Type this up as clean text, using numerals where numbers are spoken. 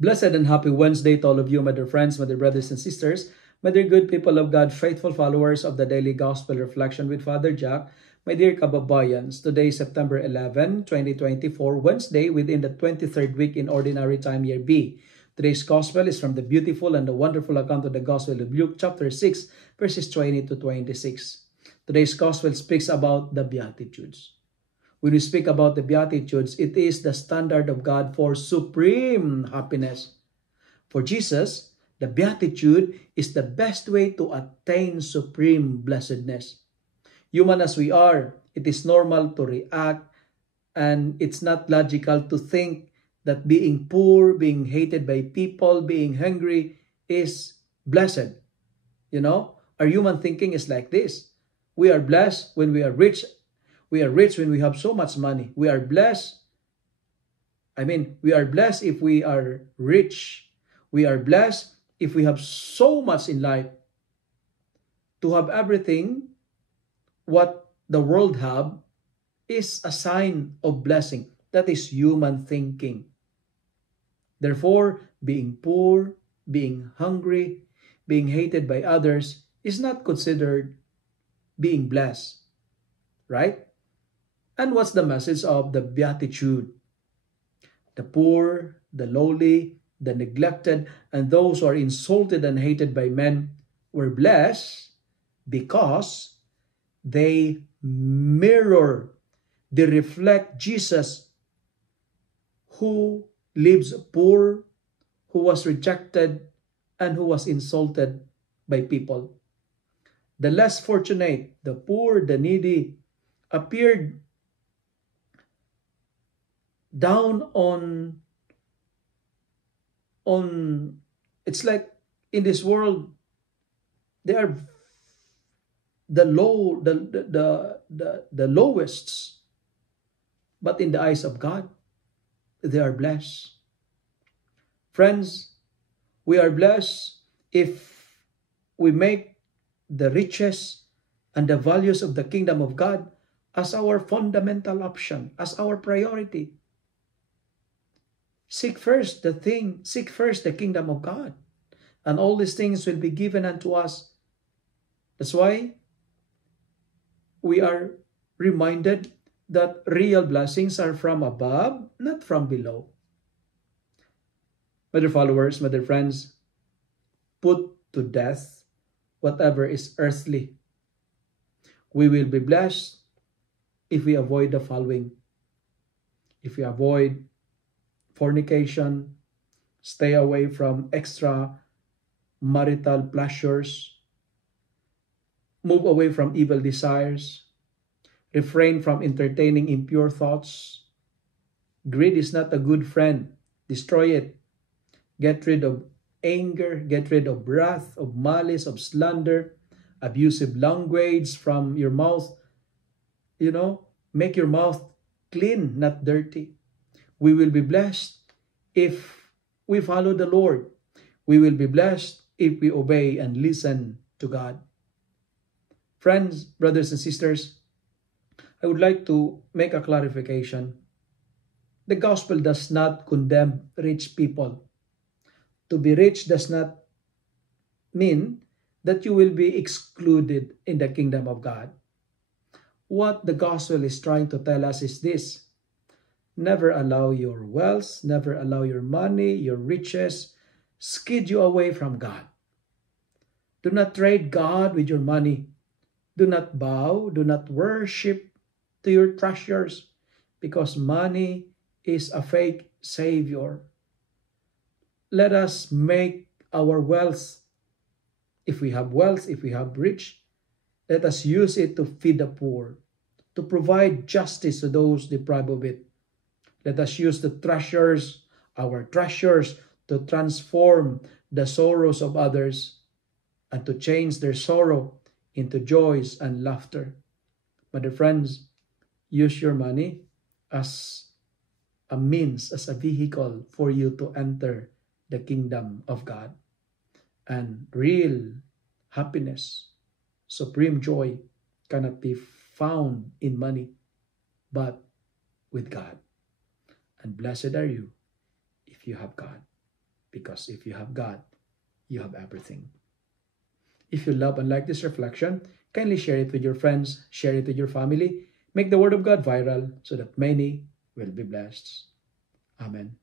Blessed and happy Wednesday to all of you, my dear friends, my dear brothers and sisters, my dear good people of God, faithful followers of the Daily Gospel Reflection with Father Jack, my dear kababayans. Today is September 11, 2024, Wednesday within the 23rd week in Ordinary Time Year B. Today's Gospel is from the beautiful and the wonderful account of the Gospel of Luke chapter 6, verses 20 to 26. Today's Gospel speaks about the Beatitudes. When we speak about the Beatitudes, it is the standard of God for supreme happiness. For Jesus, the Beatitude is the best way to attain supreme blessedness. Human as we are, it is normal to react, and it's not logical to think that being poor, being hated by people, being hungry is blessed. Our human thinking is like this. We are blessed when we are rich. We are rich when we have so much money. We are blessed. We are blessed if we are rich. We are blessed if we have so much in life. To have everything what the world have is a sign of blessing. That is human thinking. Therefore, being poor, being hungry, being hated by others is not considered being blessed. Right? And what's the message of the Beatitude? The poor, the lowly, the neglected, and those who are insulted and hated by men were blessed because they mirror, they reflect Jesus, who lives poor, who was rejected, and who was insulted by people. The less fortunate, the poor, the needy, appeared down on it's like in this world they are the lowest, but in the eyes of God they are blessed. Friends, we are blessed if we make the riches and the values of the kingdom of God as our fundamental option, as our priority. Seek first the kingdom of God, and all these things will be given unto us. That's why we are reminded that real blessings are from above, not from below. My dear followers, my dear friends, put to death whatever is earthly. We will be blessed if we avoid the following. If we avoid fornication, stay away from extra marital pleasures, move away from evil desires, refrain from entertaining impure thoughts. Greed is not a good friend. Destroy it. Get rid of anger, get rid of wrath, of malice, of slander, abusive language from your mouth. Make your mouth clean, not dirty. We will be blessed if we follow the Lord. We will be blessed if we obey and listen to God. Friends, brothers and sisters, I would like to make a clarification. The gospel does not condemn rich people. To be rich does not mean that you will be excluded in the kingdom of God. What the gospel is trying to tell us is this: never allow your wealth, never allow your money, your riches, skid you away from God. Do not trade God with your money. Do not bow, do not worship to your treasures, because money is a fake savior. Let us make our wealth, if we have wealth, if we have rich, let us use it to feed the poor, to provide justice to those deprived of it. Let us use the treasures, our treasures, to transform the sorrows of others and to change their sorrow into joys and laughter. My dear friends, use your money as a means, as a vehicle for you to enter the kingdom of God. And real happiness, supreme joy cannot be found in money, but with God. And blessed are you if you have God. Because if you have God, you have everything. If you love and like this reflection, kindly share it with your friends, share it with your family, make the Word of God viral so that many will be blessed. Amen.